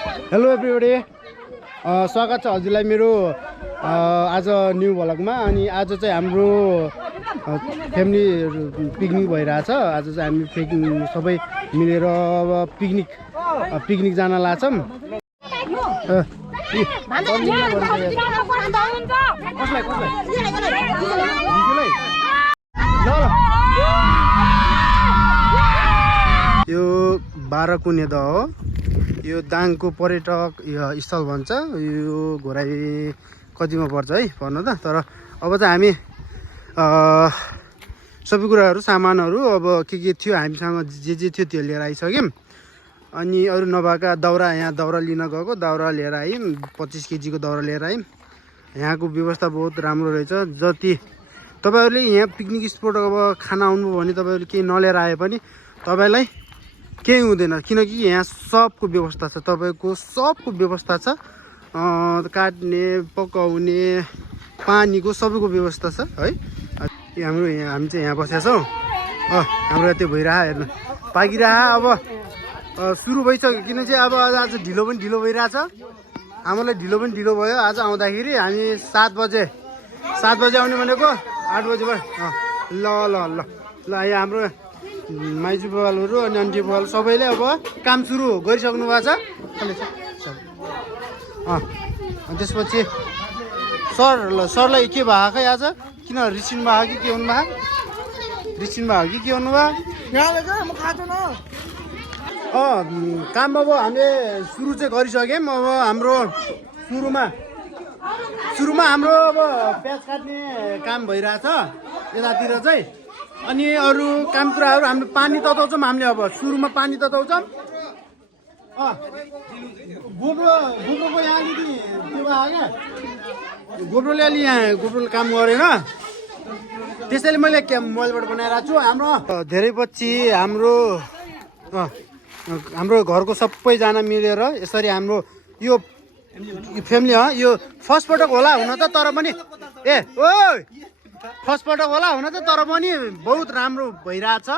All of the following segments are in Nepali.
हेलो एभ्रीबडी, स्वागत छ हजुरलाई मेरो आज न्यू भ्लगमा। अनि आज चाहिँ हाम्रो फ्यामिली पिकनिक भइरहेछ। आज चाहिँ हामी सबै मिलेर पिकनिक जान लाग्छौँ। यो 12 कुनेद हो। यो दाङको पर्यटक स्थल भन्छ। यो घोराई कतिमा पर्छ है भन्न त। तर अब चाहिँ हामी सबै कुराहरू सामानहरू अब के थियो हामीसँग जे थियो त्यो लिएर आइसक्यौँ। अनि अरू नभएका दाउरा, यहाँ दाउरा लिन गएको, दाउरा लिएर आयौँ। 25 केजीको दाउरा लिएर आयौँ। यहाँको व्यवस्था बहुत राम्रो रहेछ। जति तपाईँहरूले यहाँ पिकनिक स्पोट अब खाना आउनुभयो भने तपाईँहरूले केही नलिएर आए पनि तपाईँलाई केही हुँदैन, किनकि यहाँ सबको व्यवस्था छ। तपाईँको सबको व्यवस्था छ, काट्ने, पकाउने, पानीको सबैको व्यवस्था छ है। हामी चाहिँ यहाँ बसेका छौँ। हाम्रो त्यो भइरह हेर्नु पाकिरह। अब सुरु भइसक्यो, किन चाहिँ अब आज ढिलो पनि ढिलो भइरहेछ। हामीलाई ढिलो पनि ढिलो भयो। आज आउँदाखेरि हामी 7 बजे आउने भनेको 8 बजे भयो। ल ल ल ल यहाँ हाम्रो माइजू बबालहरू अनि आन्टी बबाल सबैले अब काम सुरु गरिसक्नु भएको छ। त्यसपछि सरलाई के भएको खै आज? किन रिसिनु भएको कि के हुनु भएको? रिसिनु भएको कि के हुनु भयो? काम अब हामीले सुरु चाहिँ गरिसक्यौँ। अब हाम्रो सुरुमा हाम्रो अब प्याज काट्ने काम भइरहेछ यतातिर चाहिँ। अनि अरू काम कुराहरू हामीले पानी तताउँछौँ। हामीले अब सुरुमा पानी तताउँछौँ। गोब्रोको यहाँ अलिकति त्यो भयो क्या, गोब्रोले अलि यहाँ गोब्रोले काम गरेन, त्यसैले मैले मोबाइलबाट बनाइरहेको छु। हाम्रो धेरै पछि हाम्रो घरको सबैजना मिलेर यसरी हाम्रो यो फ्यामिली यो फर्स्ट पटक होला हुन त, तर पनि फर्स्ट पटक होला हुन त, तर पनि बहुत राम्रो भइरहेछ।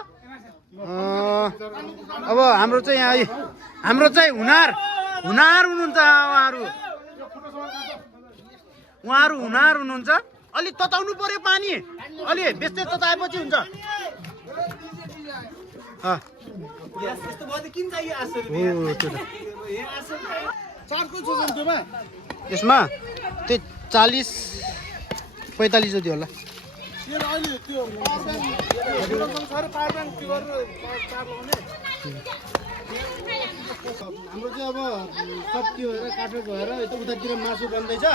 अब हाम्रो चाहिँ यहाँ हाम्रो चाहिँ हुनार हुनुहुन्छ। उहाँहरू हुनार हुनुहुन्छ। अलि तताउनु पर्यो पानी, अलि बेस्दै तताएपछि हुन्छ। यसमा त्यो 40-45 जति होला। हाम्रो चाहिँ अब सब के भएर काठो भएर यता उतातिर मासु बन्दैछ।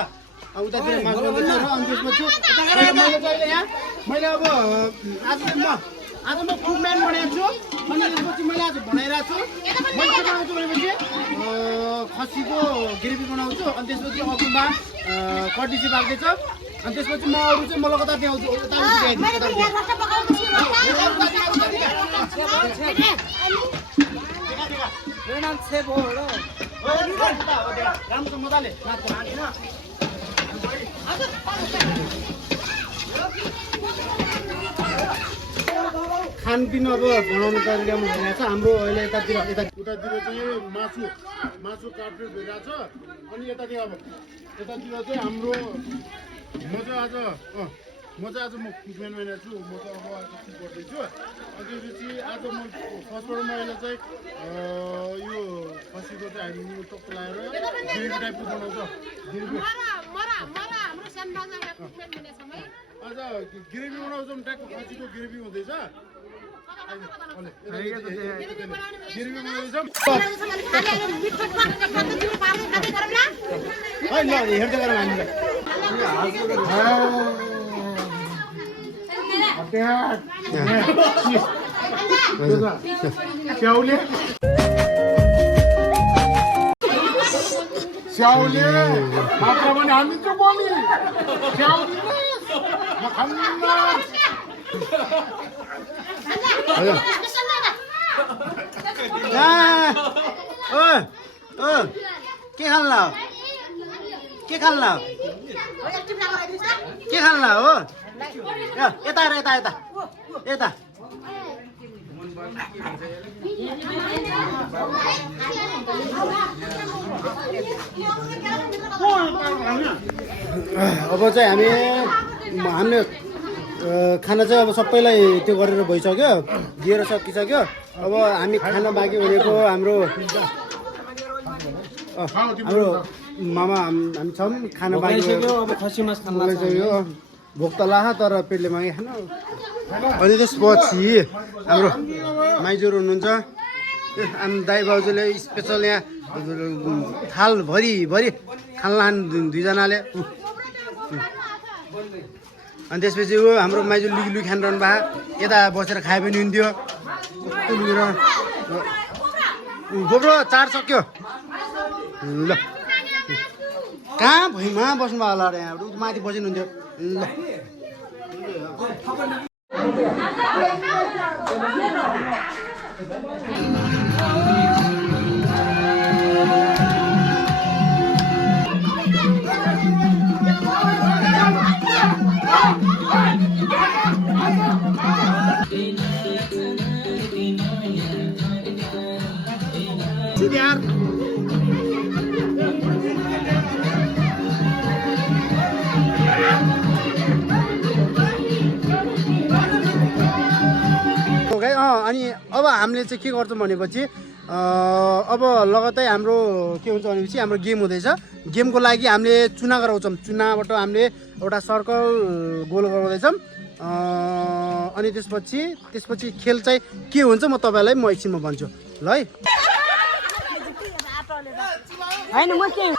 उतातिर मासु बन्दैछ र अनि त्यसपछि मैले अब आज म कुकम्यान बनाएको छु। अनि त्यसपछि मैले आज बनाइरहेको छु। मैले के बनाउँछु भनेपछि खसीको ग्रेभी बनाउँछु। अनि त्यसपछि अघिमा कड्डी पाक्दैछ। अनि त्यसपछि म अरू चाहिँ म लगातार ल्याउँछु। राम्रो मजाले खानपिन अब बनाउनु त ल्याउनु भइरहेको छ। हाम्रो अहिले उतातिर चाहिँ मासु काटपिट भइरहेको छ। अनि यतातिर चाहिँ हाम्रो म चाहिँ आज म कुकम्यान बनाएको छु। म चाहिँ अब कुक गर्दैछु। अनि त्यसपछि आज म फर्स्टबाट मैले चाहिँ यो खसीको चाहिँ हामी टक्क लगाएर ग्रेभी टाइपको बनाउँछ। आज ग्रेभी बनाउँछौँ, ट्याकको खसीको ग्रेभी हुँदैछ। ग्रेभी बनाउँदैछौँ। हेर्दै गरौँ हामीलाई। स्याउले मात्र पनि हामी चाहिँ बोली स्याउले म खान्न। के खाल्ला हो? यता अब चाहिँ हामीले खाना चाहिँ अब सबैलाई त्यो गरेर भइसक्यो, दिएर सकिसक्यो। अब हामी खाना बाँकी भनेको हाम्रो मामा हामी छौँ, खाना बाँकी अब खसी मास खान भइसक्यो। भोक त लाहा तर पेटले मागे खानु। अनि त्यसपछि हाम्रो माइजूहरू हुनुहुन्छ, हामी दाइ बाउजूले स्पेसल यहाँ थाल भरि खाना दुईजनाले। अनि त्यसपछि हाम्रो माइजू लुगी खानिरहनु भएको, यता बसेर खाए पनि हुन्थ्यो। कस्तो लुगेर गोब्रो चाड सक्यो ल। कहाँ भुइँमा बस्नु भयो होला यहाँ माथि बसिनुहुन्थ्यो ल। यार अनि अब हामीले चाहिँ के गर्छौँ भनेपछि अब लगत्तै हाम्रो के हुन्छ भनेपछि हाम्रो गेम हुँदैछ। गेमको लागि हामीले चुना गराउँछौँ। चुनाबाट हामीले एउटा सर्कल गोल गराउँदैछौँ। अनि त्यसपछि खेल चाहिँ के हुन्छ म तपाईँलाई म एकछिनमा भन्छु ल है। हैन म के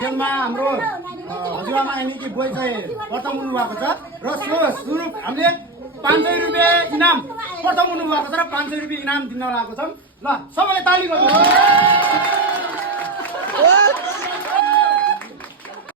खेलमा हाम्रो हजुरआमा यानिकि बोय चाहिँ प्रथम हुनुभएको छ र सो स्वरूप हामीले 500 रुपियाँ इनाम प्रथम हुनुभएको छ र 500 रुपियाँ इनाम दिन लागेको छौँ। ल सबैले ताली गर्नु।